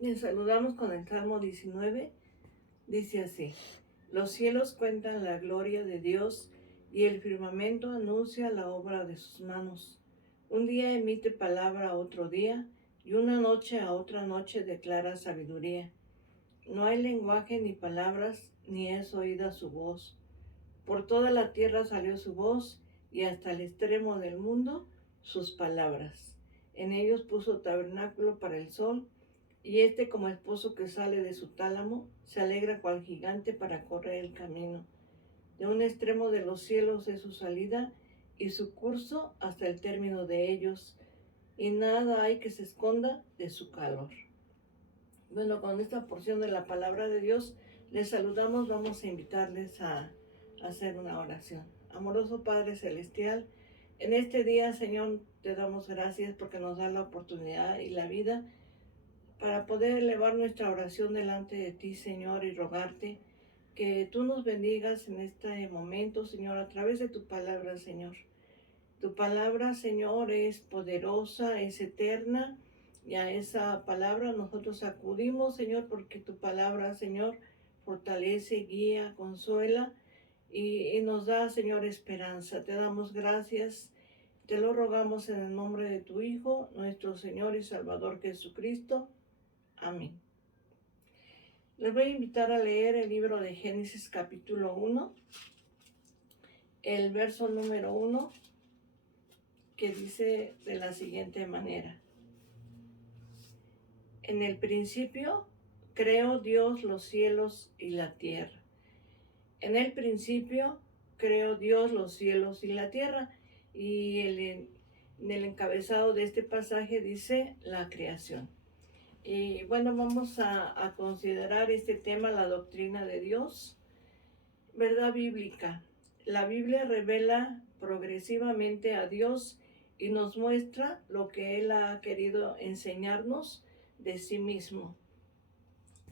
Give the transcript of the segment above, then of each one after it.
Les saludamos con el Salmo 19. Dice así: los cielos cuentan la gloria de Dios y el firmamento anuncia la obra de sus manos. Un día emite palabra a otro día y una noche a otra noche declara sabiduría. No hay lenguaje ni palabras, ni es oída su voz. Por toda la tierra salió su voz y hasta el extremo del mundo sus palabras. En ellos puso tabernáculo para el sol, y como esposo que sale de su tálamo, se alegra cual gigante para correr el camino. De un extremo de los cielos es su salida, y su curso hasta el término de ellos, y nada hay que se esconda de su calor. Bueno, con esta porción de la palabra de Dios les saludamos. Vamos a invitarles a hacer una oración. Amoroso Padre Celestial, en este día, Señor, te damos gracias porque nos da la oportunidad y la vida para poder elevar nuestra oración delante de ti, Señor, y rogarte que tú nos bendigas en este momento, Señor, a través de tu palabra, Señor. Tu palabra, Señor, es poderosa, es eterna, y a esa palabra nosotros acudimos, Señor, porque tu palabra, Señor, fortalece, guía, consuela y nos da, Señor, esperanza. Te damos gracias, te lo rogamos en el nombre de tu Hijo, nuestro Señor y Salvador Jesucristo. Amén. Les voy a invitar a leer el libro de Génesis capítulo 1, el verso número 1, que dice de la siguiente manera: en el principio creó Dios los cielos y la tierra. En el principio creó Dios los cielos y la tierra. Y en el encabezado de este pasaje dice la creación. Y bueno, vamos a considerar este tema, la doctrina de Dios, verdad bíblica. La Biblia revela progresivamente a Dios y nos muestra lo que Él ha querido enseñarnos de sí mismo.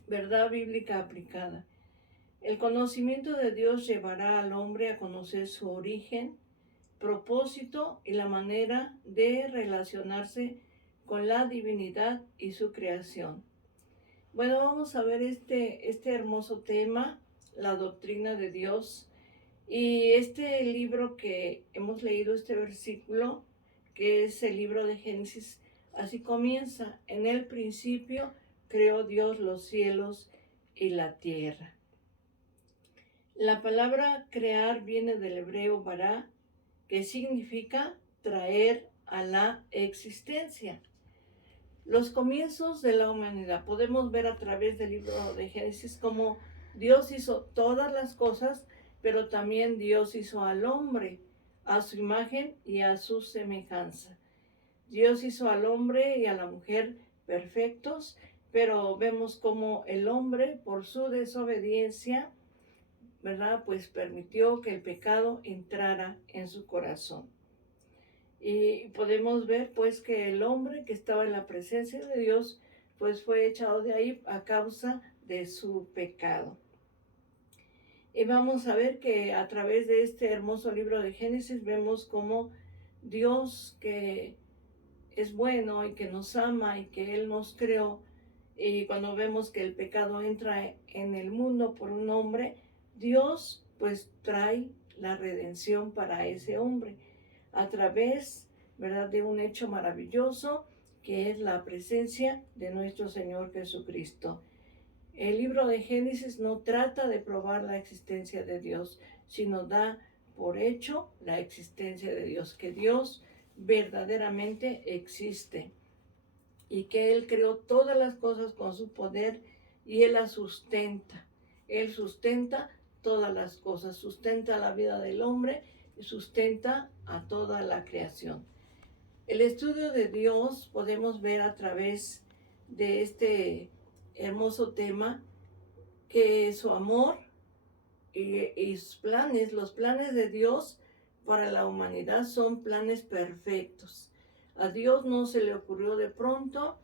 Verdad bíblica aplicada. El conocimiento de Dios llevará al hombre a conocer su origen, propósito y la manera de relacionarse con la divinidad y su creación. Bueno, vamos a ver este hermoso tema, la doctrina de Dios. Y este libro que hemos leído, este versículo, que es el libro de Génesis, así comienza: en el principio creó Dios los cielos y la tierra. La palabra crear viene del hebreo bará, que significa traer a la existencia. Los comienzos de la humanidad. Podemos ver a través del libro de Génesis cómo Dios hizo todas las cosas, pero también Dios hizo al hombre a su imagen y a su semejanza. Dios hizo al hombre y a la mujer perfectos, pero vemos cómo el hombre, por su desobediencia, ¿verdad?, pues permitió que el pecado entrara en su corazón. Y podemos ver pues que el hombre que estaba en la presencia de Dios pues fue echado de ahí a causa de su pecado. Y vamos a ver que a través de este hermoso libro de Génesis vemos cómo Dios, que es bueno y que nos ama y que Él nos creó, y cuando vemos que el pecado entra en el mundo por un hombre, Dios pues trae la redención para ese hombre a través, ¿verdad?, de un hecho maravilloso que es la presencia de nuestro Señor Jesucristo. El libro de Génesis no trata de probar la existencia de Dios, sino da por hecho la existencia de Dios, que Dios verdaderamente existe y que Él creó todas las cosas con su poder y Él las sustenta. Él sustenta todas las cosas, sustenta la vida del hombre y sustenta a toda la creación. El estudio de Dios podemos ver a través de este hermoso tema que su amor y sus planes, los planes de Dios para la humanidad son planes perfectos. A Dios no se le ocurrió de pronto,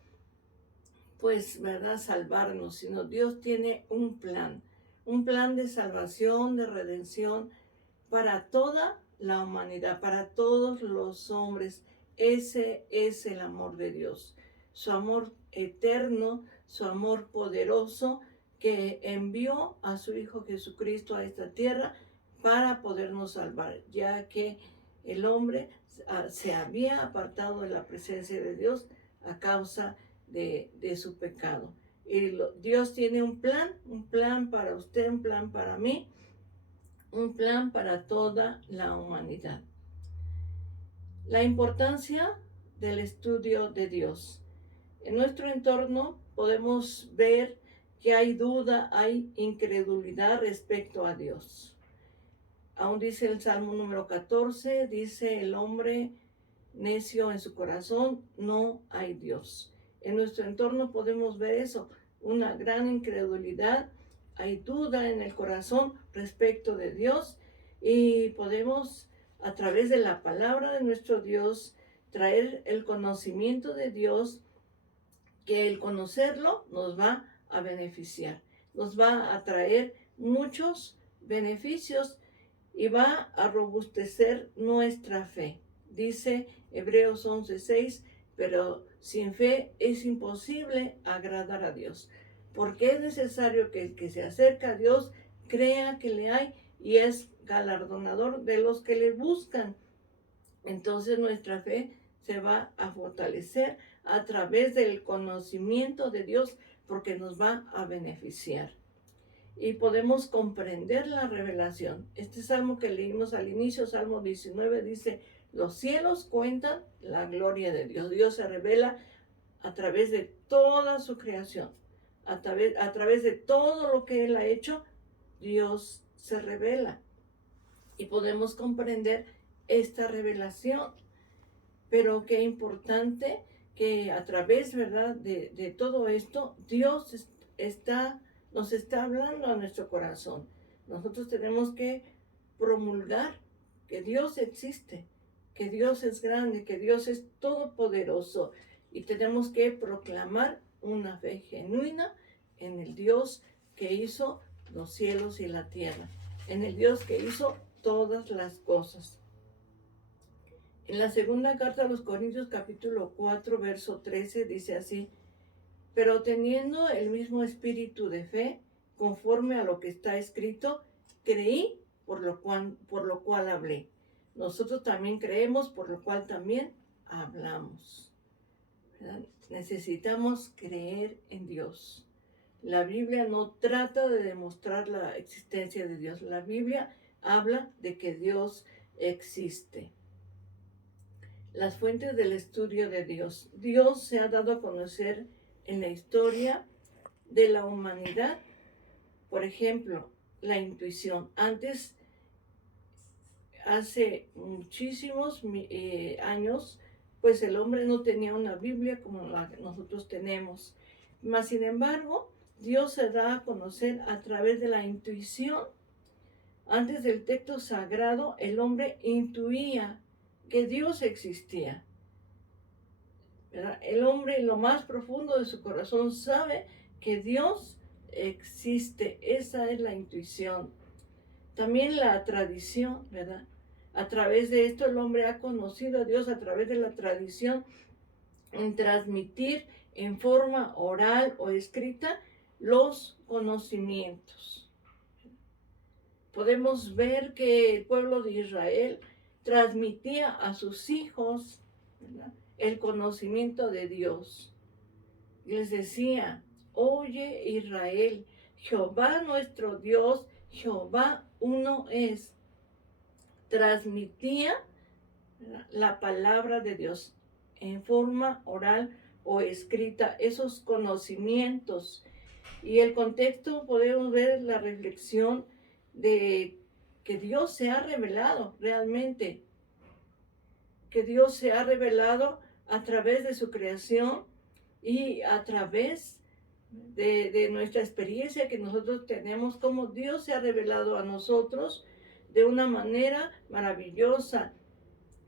pues, ¿verdad?, salvarnos, sino Dios tiene un plan de salvación, de redención para toda la humanidad, para todos los hombres. Ese es el amor de Dios. su amor eterno, su amor poderoso, que envió a su Hijo Jesucristo a esta tierra para podernos salvar, ya que el hombre se había apartado de la presencia de Dios a causa de su pecado. Y Dios tiene un plan para usted, un plan para mí, un plan para toda la humanidad. La importancia del estudio de Dios. En nuestro entorno podemos ver que hay duda, hay incredulidad respecto a Dios. Aún dice el Salmo número 14, dice el hombre necio en su corazón, no hay Dios. En nuestro entorno podemos ver eso, una gran incredulidad, hay duda en el corazón respecto de Dios y podemos a través de la palabra de nuestro Dios traer el conocimiento de Dios, que el conocerlo nos va a beneficiar, nos va a traer muchos beneficios y va a robustecer nuestra fe. Dice Hebreos 11:6, pero sin fe es imposible agradar a Dios, porque es necesario que el que se acerca a Dios crea que le hay y es galardonador de los que le buscan. Entonces nuestra fe se va a fortalecer a través del conocimiento de Dios, porque nos va a beneficiar. Y podemos comprender la revelación. Este salmo que leímos al inicio, Salmo 19, dice, los cielos cuentan la gloria de Dios. Dios se revela a través de toda su creación. A través de todo lo que Él ha hecho, Dios se revela. Y podemos comprender esta revelación. Pero qué importante que a través, ¿verdad?, de todo esto, Dios nos está hablando a nuestro corazón. Nosotros tenemos que promulgar que Dios existe, que Dios es grande, que Dios es todopoderoso. Y tenemos que proclamar una fe genuina en el Dios que hizo los cielos y la tierra, en el Dios que hizo todas las cosas. En la segunda carta a los Corintios, capítulo 4, verso 13, dice así, pero teniendo el mismo espíritu de fe, conforme a lo que está escrito, creí, por lo cual hablé. Nosotros también creemos, por lo cual también hablamos. ¿Verdad? Necesitamos creer en Dios. La Biblia no trata de demostrar la existencia de Dios. La Biblia habla de que Dios existe. Las fuentes del estudio de Dios. Dios se ha dado a conocer en la historia de la humanidad. Por ejemplo, la intuición. Antes, hace muchísimos años, pues el hombre no tenía una Biblia como la que nosotros tenemos. Mas, sin embargo, Dios se da a conocer a través de la intuición. Antes del texto sagrado, el hombre intuía que Dios existía. ¿Verdad? El hombre en lo más profundo de su corazón sabe que Dios existe. Esa es la intuición. También la tradición, ¿verdad? A través de esto el hombre ha conocido a Dios a través de la tradición, en transmitir en forma oral o escrita los conocimientos. Podemos ver que el pueblo de Israel transmitía a sus hijos, ¿verdad?, el conocimiento de Dios. Les decía, oye Israel, Jehová nuestro Dios, Jehová uno es. Transmitía, ¿verdad?, la palabra de Dios en forma oral o escrita, esos conocimientos. Y el contexto, podemos ver la reflexión de que Dios se ha revelado realmente, que Dios se ha revelado a través de su creación y a través de nuestra experiencia que nosotros tenemos, como Dios se ha revelado a nosotros de una manera maravillosa.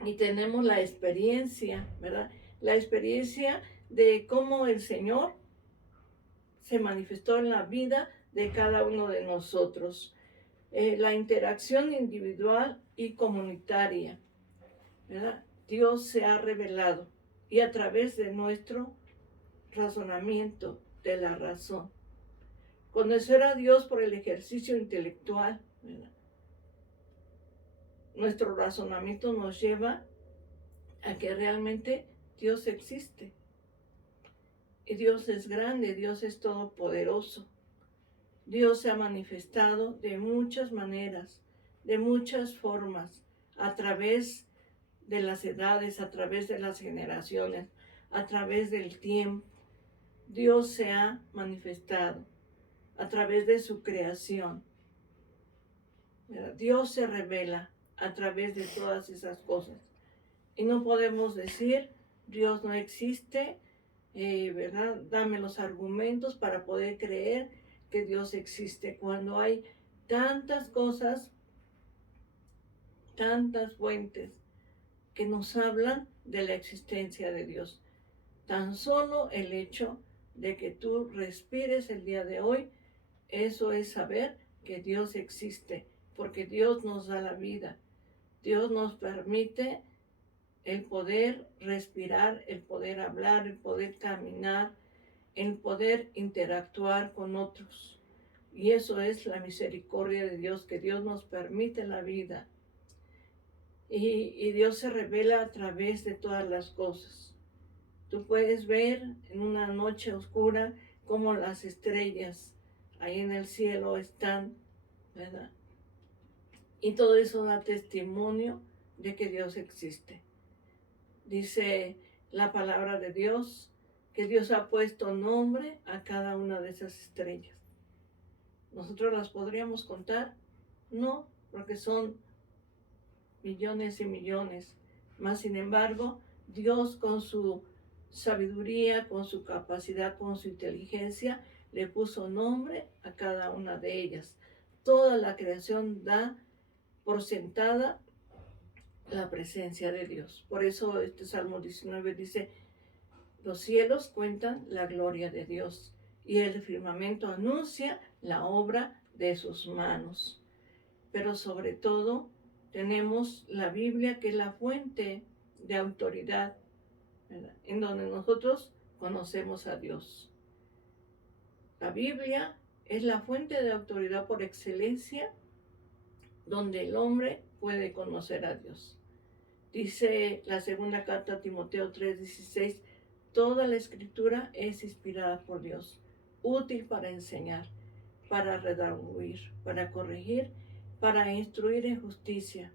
Y tenemos la experiencia, ¿verdad? La experiencia de cómo el Señor se manifestó en la vida de cada uno de nosotros. La interacción individual y comunitaria, ¿verdad? Dios se ha revelado y a través de nuestro razonamiento de la razón. Conocer a Dios por el ejercicio intelectual, ¿verdad? Nuestro razonamiento nos lleva a que realmente Dios existe. Y Dios es grande, Dios es todopoderoso. Dios se ha manifestado de muchas maneras, de muchas formas, a través de las edades, a través de las generaciones, a través del tiempo. Dios se ha manifestado a través de su creación. Dios se revela a través de todas esas cosas. Y no podemos decir, Dios no existe, ¿verdad? Dame los argumentos para poder creer que Dios existe, cuando hay tantas cosas, tantas fuentes que nos hablan de la existencia de Dios. Tan solo el hecho de que tú respires el día de hoy, eso es saber que Dios existe, porque Dios nos da la vida. Dios nos permite el poder respirar, el poder hablar, el poder caminar, el poder interactuar con otros. Y eso es la misericordia de Dios, que Dios nos permite la vida. Y Dios se revela a través de todas las cosas. Tú puedes ver en una noche oscura cómo las estrellas ahí en el cielo están, ¿verdad? Y todo eso da testimonio de que Dios existe. Dice la palabra de Dios que Dios ha puesto nombre a cada una de esas estrellas. ¿Nosotros las podríamos contar? No, porque son millones y millones. Mas, sin embargo, Dios con su sabiduría, con su capacidad, con su inteligencia, le puso nombre a cada una de ellas. Toda la creación da por sentada la presencia de Dios. Por eso este Salmo 19 dice, los cielos cuentan la gloria de Dios y el firmamento anuncia la obra de sus manos. Pero sobre todo tenemos la Biblia, que es la fuente de autoridad, ¿verdad? En donde nosotros conocemos a Dios. La Biblia es la fuente de autoridad por excelencia, donde el hombre puede conocer a Dios. Dice la segunda carta a Timoteo 3:16, toda la escritura es inspirada por Dios, útil para enseñar, para redarguir, para corregir, para instruir en justicia,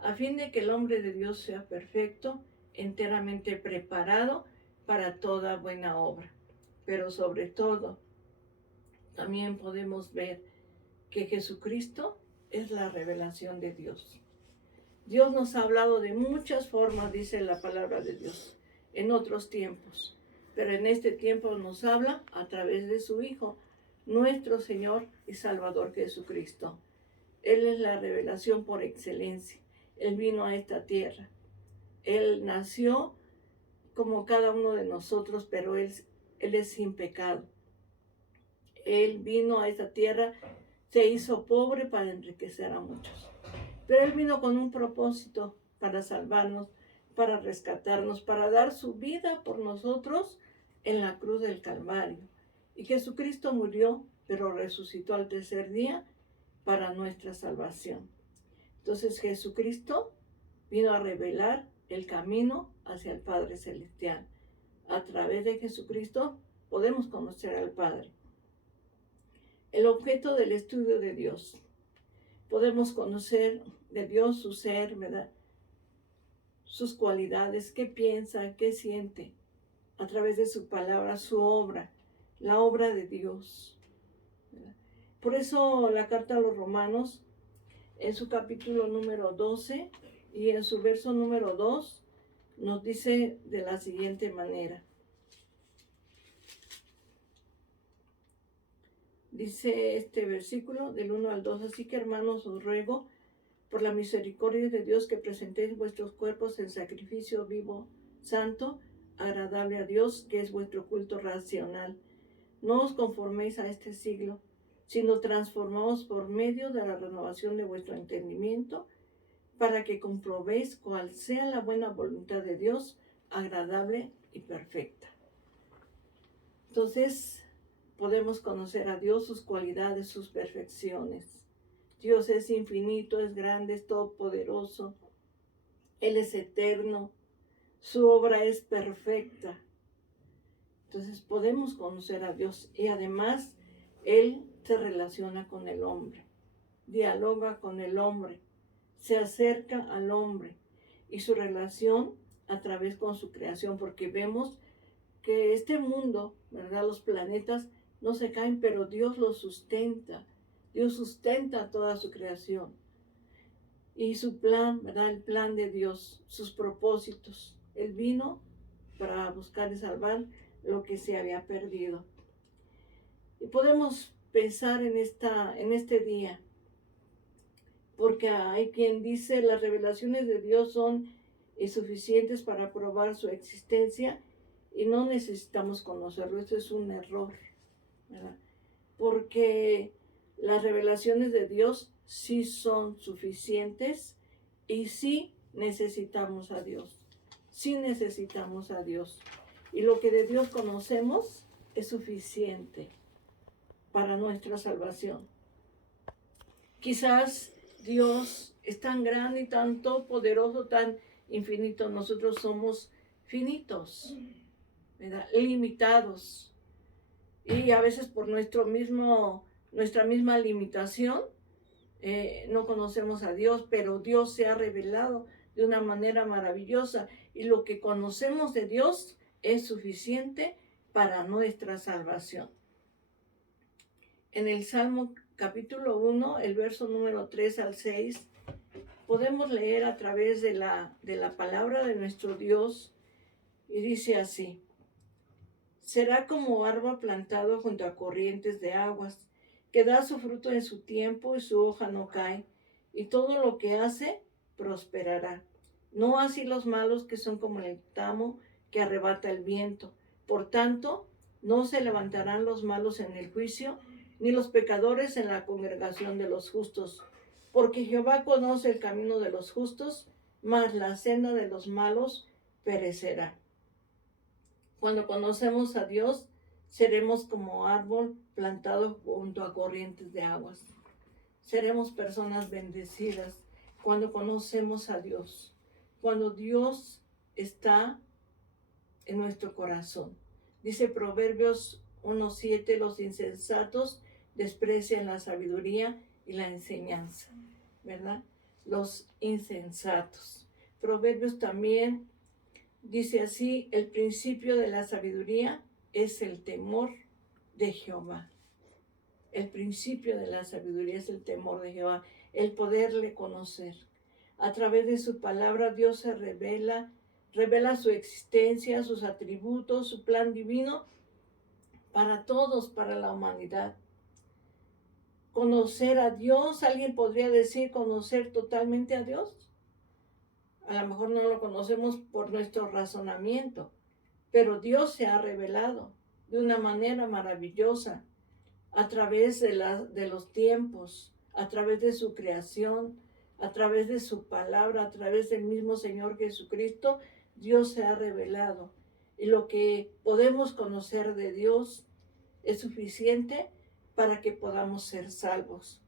a fin de que el hombre de Dios sea perfecto, enteramente preparado para toda buena obra. Pero sobre todo, también podemos ver que Jesucristo es la revelación de Dios. Dios nos ha hablado de muchas formas, dice la palabra de Dios, en otros tiempos. Pero en este tiempo nos habla a través de su Hijo, nuestro Señor y Salvador Jesucristo. Él es la revelación por excelencia. Él vino a esta tierra. Él nació como cada uno de nosotros, pero Él es sin pecado. Él vino a esta tierra, se hizo pobre para enriquecer a muchos. Pero Él vino con un propósito, para salvarnos, para rescatarnos, para dar su vida por nosotros en la cruz del Calvario. Y Jesucristo murió, pero resucitó al tercer día para nuestra salvación. Entonces Jesucristo vino a revelar el camino hacia el Padre Celestial. A través de Jesucristo podemos conocer al Padre. El objeto del estudio de Dios. Podemos conocer de Dios su ser, ¿verdad? Sus cualidades, qué piensa, qué siente, a través de su palabra, su obra, la obra de Dios, ¿verdad? Por eso la carta a los Romanos, en su capítulo número 12 y en su verso número 2, nos dice de la siguiente manera. Dice este versículo del 1 al 2, así que hermanos os ruego por la misericordia de Dios que presentéis vuestros cuerpos en sacrificio vivo, santo, agradable a Dios, que es vuestro culto racional. No os conforméis a este siglo, sino transformaos por medio de la renovación de vuestro entendimiento, para que comprobéis cuál sea la buena voluntad de Dios, agradable y perfecta. Entonces podemos conocer a Dios, sus cualidades, sus perfecciones. Dios es infinito, es grande, es todopoderoso. Él es eterno. Su obra es perfecta. Entonces podemos conocer a Dios y además Él se relaciona con el hombre, dialoga con el hombre, se acerca al hombre y su relación a través con su creación, porque vemos que este mundo, ¿verdad? Los planetas no se caen, pero Dios los sustenta. Dios sustenta toda su creación. Y su plan, ¿verdad? El plan de Dios, sus propósitos. Él vino para buscar y salvar lo que se había perdido. Y podemos pensar en este día, porque hay quien dice las revelaciones de Dios son insuficientes para probar su existencia y no necesitamos conocerlo. Esto es un error, ¿verdad? Porque las revelaciones de Dios sí son suficientes y sí necesitamos a Dios. Sí necesitamos a Dios. Y lo que de Dios conocemos es suficiente para nuestra salvación. Quizás Dios es tan grande y tan todopoderoso, tan infinito. Nosotros somos finitos, ¿verdad? Limitados. Y a veces por nuestra misma limitación no conocemos a Dios, pero Dios se ha revelado de una manera maravillosa. Y lo que conocemos de Dios es suficiente para nuestra salvación. En el Salmo capítulo 1, el verso número 3 al 6, podemos leer a través de la palabra de nuestro Dios y dice así: será como árbol plantado junto a corrientes de aguas, que da su fruto en su tiempo y su hoja no cae, y todo lo que hace prosperará. No así los malos, que son como el tamo que arrebata el viento. Por tanto, no se levantarán los malos en el juicio, ni los pecadores en la congregación de los justos. Porque Jehová conoce el camino de los justos, mas la senda de los malos perecerá. Cuando conocemos a Dios, seremos como árbol plantado junto a corrientes de aguas. Seremos personas bendecidas cuando conocemos a Dios, cuando Dios está en nuestro corazón. Dice Proverbios 1:7, los insensatos desprecian la sabiduría y la enseñanza, ¿verdad? Los insensatos. Proverbios también dice así: el principio de la sabiduría es el temor de Jehová. El principio de la sabiduría es el temor de Jehová, el poderle conocer. A través de su palabra Dios se revela su existencia, sus atributos, su plan divino para todos, para la humanidad. Conocer a Dios, alguien podría decir conocer totalmente a Dios. A lo mejor no lo conocemos por nuestro razonamiento, pero Dios se ha revelado de una manera maravillosa a través de los tiempos, a través de su creación, a través de su palabra, a través del mismo Señor Jesucristo. Dios se ha revelado. Y lo que podemos conocer de Dios es suficiente para que podamos ser salvos.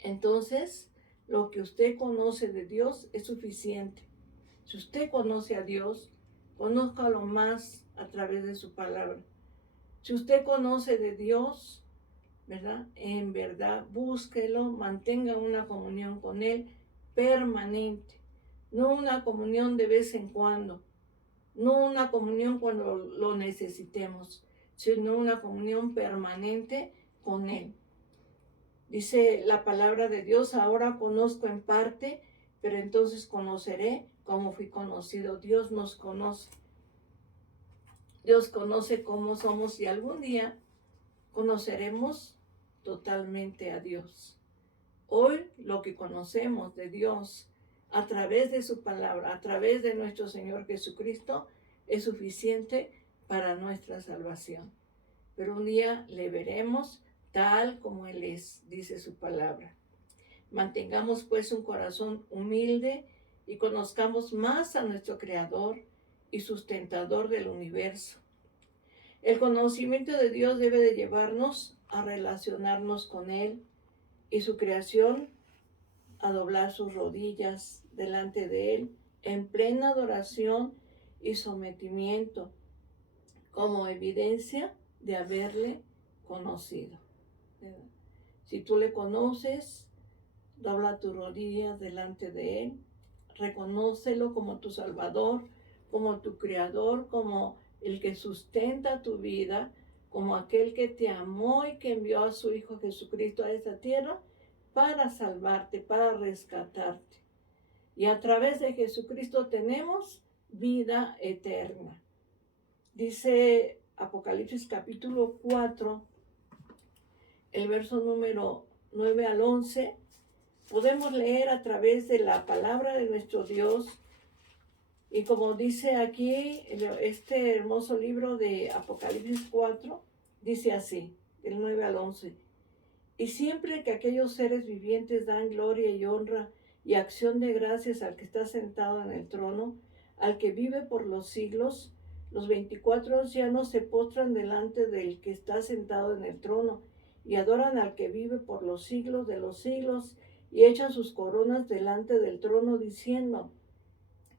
Entonces, lo que usted conoce de Dios es suficiente. Si usted conoce a Dios, conózcalo más a través de su palabra. Si usted conoce de Dios, ¿verdad? En verdad, búsquelo, mantenga una comunión con Él permanente. No una comunión de vez en cuando, no una comunión cuando lo necesitemos, sino una comunión permanente con Él. Dice la palabra de Dios: ahora conozco en parte, pero entonces conoceré como fui conocido. Dios nos conoce. Dios conoce cómo somos y algún día conoceremos totalmente a Dios. Hoy lo que conocemos de Dios a través de su palabra, a través de nuestro Señor Jesucristo, es suficiente para nuestra salvación. Pero un día le veremos tal como Él es, dice su palabra. Mantengamos pues un corazón humilde y conozcamos más a nuestro Creador y sustentador del universo. El conocimiento de Dios debe de llevarnos a relacionarnos con Él y su creación, a doblar sus rodillas delante de Él en plena adoración y sometimiento, como evidencia de haberle conocido. Si tú le conoces, dobla tus rodillas delante de Él, reconócelo como tu Salvador, como tu Creador, como el que sustenta tu vida, como aquel que te amó y que envió a su Hijo Jesucristo a esta tierra para salvarte, para rescatarte. Y a través de Jesucristo tenemos vida eterna. Dice Apocalipsis capítulo 4, el verso número 9 al 11, podemos leer a través de la palabra de nuestro Dios. Y como dice aquí este hermoso libro de Apocalipsis 4, dice así, del 9 al 11. Y siempre que aquellos seres vivientes dan gloria y honra y acción de gracias al que está sentado en el trono, al que vive por los siglos, los 24 ancianos se postran delante del que está sentado en el trono y adoran al que vive por los siglos de los siglos y echan sus coronas delante del trono diciendo: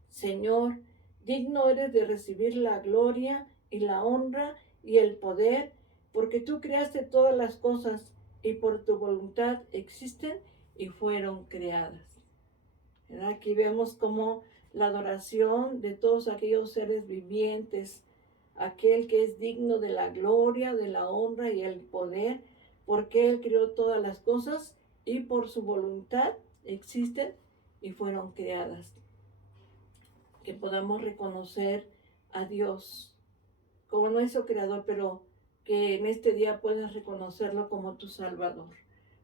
Señor, digno eres de recibir la gloria y la honra y el poder, porque tú creaste todas las cosas y por tu voluntad existen y fueron creadas. ¿Verdad? Aquí vemos cómo la adoración de todos aquellos seres vivientes, aquel que es digno de la gloria, de la honra y el poder, porque Él creó todas las cosas y por su voluntad existen y fueron creadas. Que podamos reconocer a Dios como nuestro Creador, pero que en este día puedas reconocerlo como tu Salvador,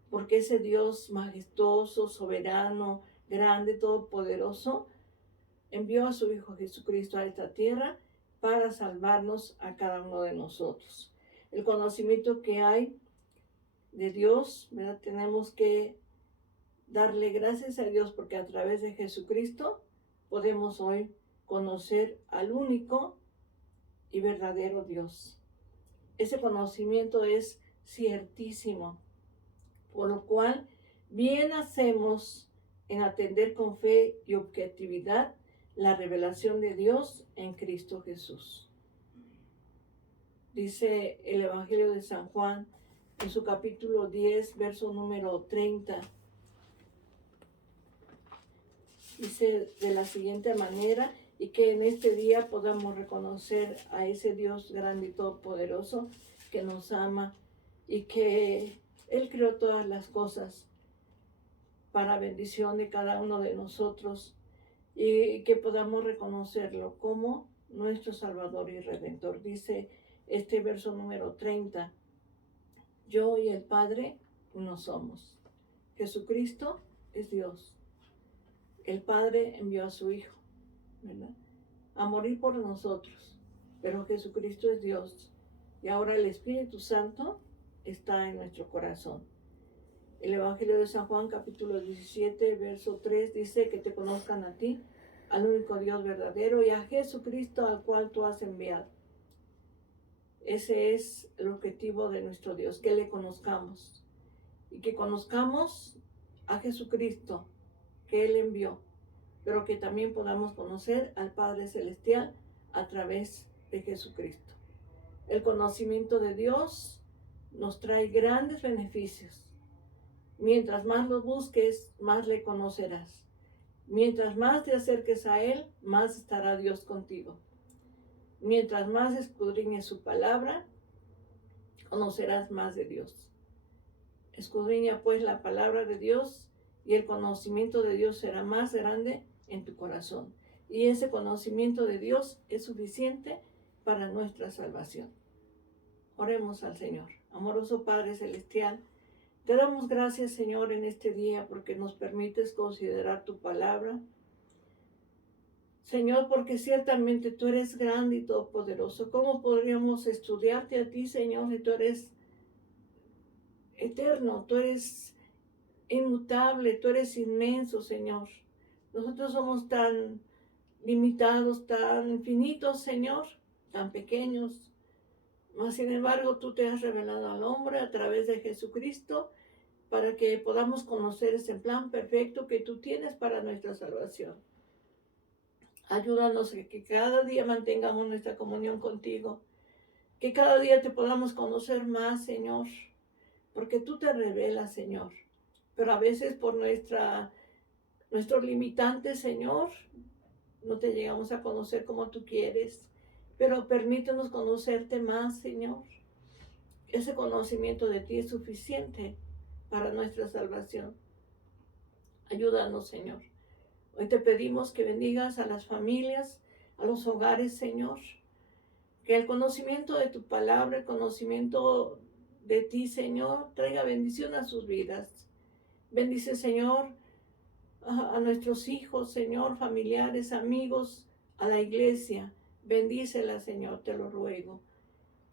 porque ese Dios majestuoso, soberano, grande, todopoderoso, envió a su Hijo Jesucristo a esta tierra para salvarnos a cada uno de nosotros. El conocimiento que hay de Dios, ¿verdad? Tenemos que darle gracias a Dios porque a través de Jesucristo podemos hoy conocer al único y verdadero Dios. Ese conocimiento es ciertísimo, por lo cual bien hacemos en atender con fe y objetividad la revelación de Dios en Cristo Jesús. Dice el Evangelio de San Juan en su capítulo 10, verso número 30. Dice de la siguiente manera, y que en este día podamos reconocer a ese Dios grande y todopoderoso que nos ama y que Él creó todas las cosas para bendición de cada uno de nosotros y que podamos reconocerlo como nuestro Salvador y Redentor. Dice este verso número 30, yo y el Padre uno somos. Jesucristo es Dios. El Padre envió a su Hijo, ¿verdad?, a morir por nosotros, pero Jesucristo es Dios y ahora el Espíritu Santo está en nuestro corazón. El Evangelio de San Juan capítulo 17 verso 3 dice que te conozcan a ti, al único Dios verdadero, y a Jesucristo al cual tú has enviado. Ese es el objetivo de nuestro Dios, que le conozcamos y que conozcamos a Jesucristo que Él envió, pero que también podamos conocer al Padre Celestial a través de Jesucristo. El conocimiento de Dios nos trae grandes beneficios. Mientras más lo busques, más le conocerás. Mientras más te acerques a Él, más estará Dios contigo. Mientras más escudriñes su palabra, conocerás más de Dios. Escudriña pues la palabra de Dios y el conocimiento de Dios será más grande en tu corazón. Y ese conocimiento de Dios es suficiente para nuestra salvación. Oremos al Señor. Amoroso Padre Celestial, te damos gracias, Señor, en este día porque nos permites considerar tu palabra. Señor, porque ciertamente tú eres grande y todopoderoso. ¿Cómo podríamos estudiarte a ti, Señor, si tú eres eterno, tú eres inmutable, tú eres inmenso, Señor? Nosotros somos tan limitados, tan finitos, Señor, tan pequeños. Mas, sin embargo, tú te has revelado al hombre a través de Jesucristo para que podamos conocer ese plan perfecto que tú tienes para nuestra salvación. Ayúdanos a que cada día mantengamos nuestra comunión contigo, que cada día te podamos conocer más, Señor, porque tú te revelas, Señor. Pero a veces por nuestros limitantes, Señor, no te llegamos a conocer como tú quieres. Pero permítenos conocerte más, Señor. Ese conocimiento de ti es suficiente para nuestra salvación. Ayúdanos, Señor. Hoy te pedimos que bendigas a las familias, a los hogares, Señor. Que el conocimiento de tu palabra, el conocimiento de ti, Señor, traiga bendición a sus vidas. Bendice, Señor, a nuestros hijos, Señor, familiares, amigos, a la iglesia. Bendícela, Señor, te lo ruego.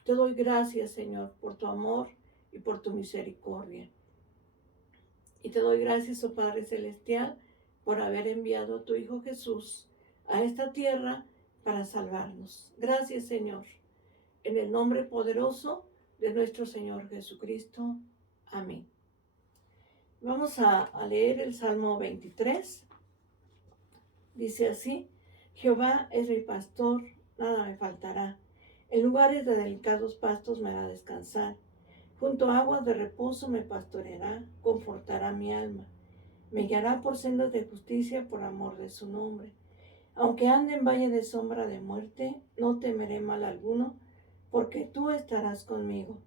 Te doy gracias, Señor, por tu amor y por tu misericordia. Y te doy gracias, oh Padre Celestial, por haber enviado a tu Hijo Jesús a esta tierra para salvarnos. Gracias, Señor. En el nombre poderoso de nuestro Señor Jesucristo. Amén. Vamos a leer el Salmo 23. Dice así: Jehová es mi pastor, nada me faltará. En lugares de delicados pastos me hará descansar. Junto a aguas de reposo me pastoreará, confortará mi alma. Me guiará por sendas de justicia por amor de su nombre. Aunque ande en valle de sombra de muerte, no temeré mal alguno, porque tú estarás conmigo.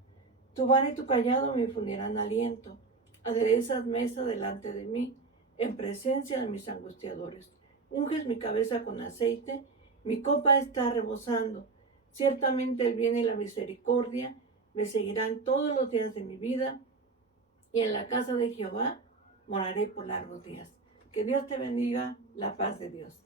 Tu vara y tu callado me infundirán aliento. Aderezas mesa delante de mí, en presencia de mis angustiadores. Unges mi cabeza con aceite, mi copa está rebosando. Ciertamente el bien y la misericordia me seguirán todos los días de mi vida, y en la casa de Jehová moraré por largos días. Que Dios te bendiga, la paz de Dios.